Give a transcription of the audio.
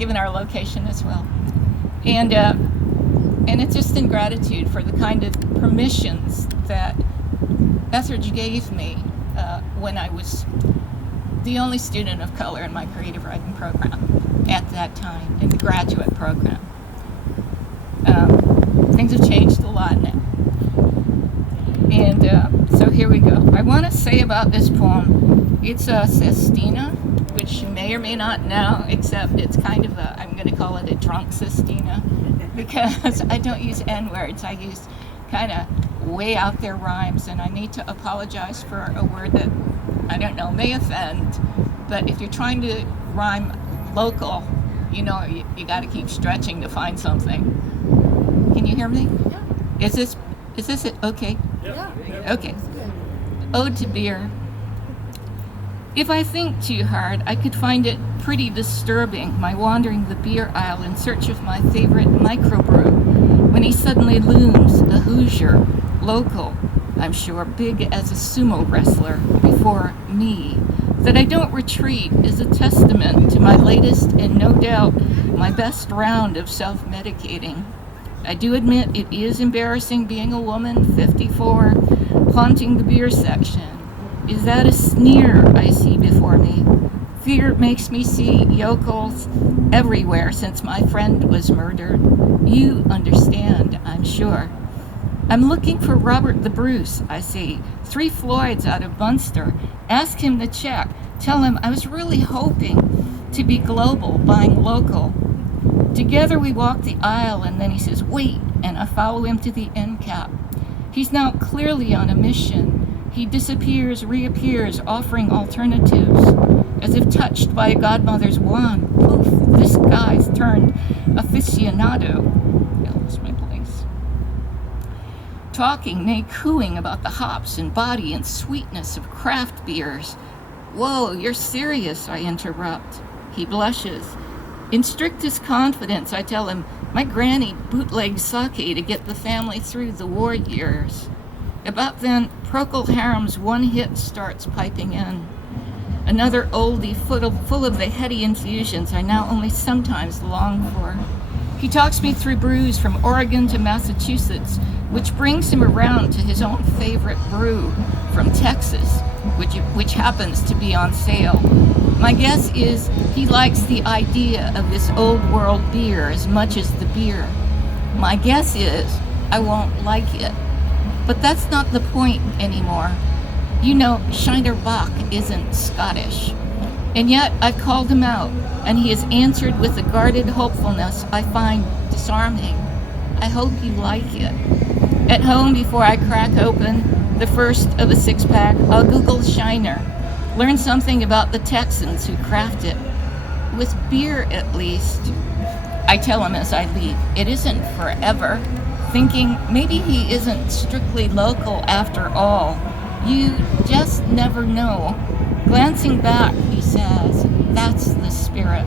given our location as well. And it's just in gratitude for the kind of permissions that Etheridge gave me when I was the only student of color in my creative writing program at that time, in the graduate program. Things have changed a lot now. And so here we go. I want to say about this poem, it's a sestina, which you may or may not know, except it's kind of a, I'm going to call it a drunk sestina, because I don't use N-words. I use kind of way out there rhymes, and I need to apologize for a word that, I don't know, may offend, but if you're trying to rhyme local, you know, you got to keep stretching to find something. Can you hear me? Yeah. Is this it? Okay. Yeah. Okay. Ode to beer. If I think too hard, I could find it pretty disturbing, my wandering the beer aisle in search of my favorite microbrew, when he suddenly looms, a Hoosier, local, I'm sure, big as a sumo wrestler, before me. That I don't retreat is a testament to my latest and no doubt my best round of self-medicating. I do admit it is embarrassing being a woman, 54, haunting the beer section. Is that a sneer I see before me? Fear makes me see yokels everywhere since my friend was murdered. You understand, I'm sure. I'm looking for Robert the Bruce, I see. 3 Floyds out of Munster. Ask him to check. Tell him I was really hoping to be global, buying local. Together we walk the aisle, and then he says, wait, and I follow him to the end cap. He's now clearly on a mission. He disappears, reappears, offering alternatives. As if touched by a godmother's wand, poof, this guy's turned aficionado. I lost my place. Talking, nay cooing about the hops and body and sweetness of craft beers. Whoa, you're serious, I interrupt. He blushes. In strictest confidence, I tell him, my granny bootlegged sake to get the family through the war years. About then, Procol Harum's one hit starts piping in. Another oldie full of the heady infusions I now only sometimes long for. He talks me through brews from Oregon to Massachusetts, which brings him around to his own favorite brew from Texas, which happens to be on sale. My guess is he likes the idea of this old world beer as much as the beer. My guess is I won't like it. But that's not the point anymore. You know, Chatterbox isn't Scottish. And yet I've called him out, and he has answered with a guarded hopefulness I find disarming. I hope you like it. At home, before I crack open the first of a 6-pack, I'll Google Shiner. Learn something about the Texans who craft it. With beer, at least. I tell him as I leave, it isn't forever. Thinking maybe he isn't strictly local after all. You just never know. Glancing back, he says, that's the spirit.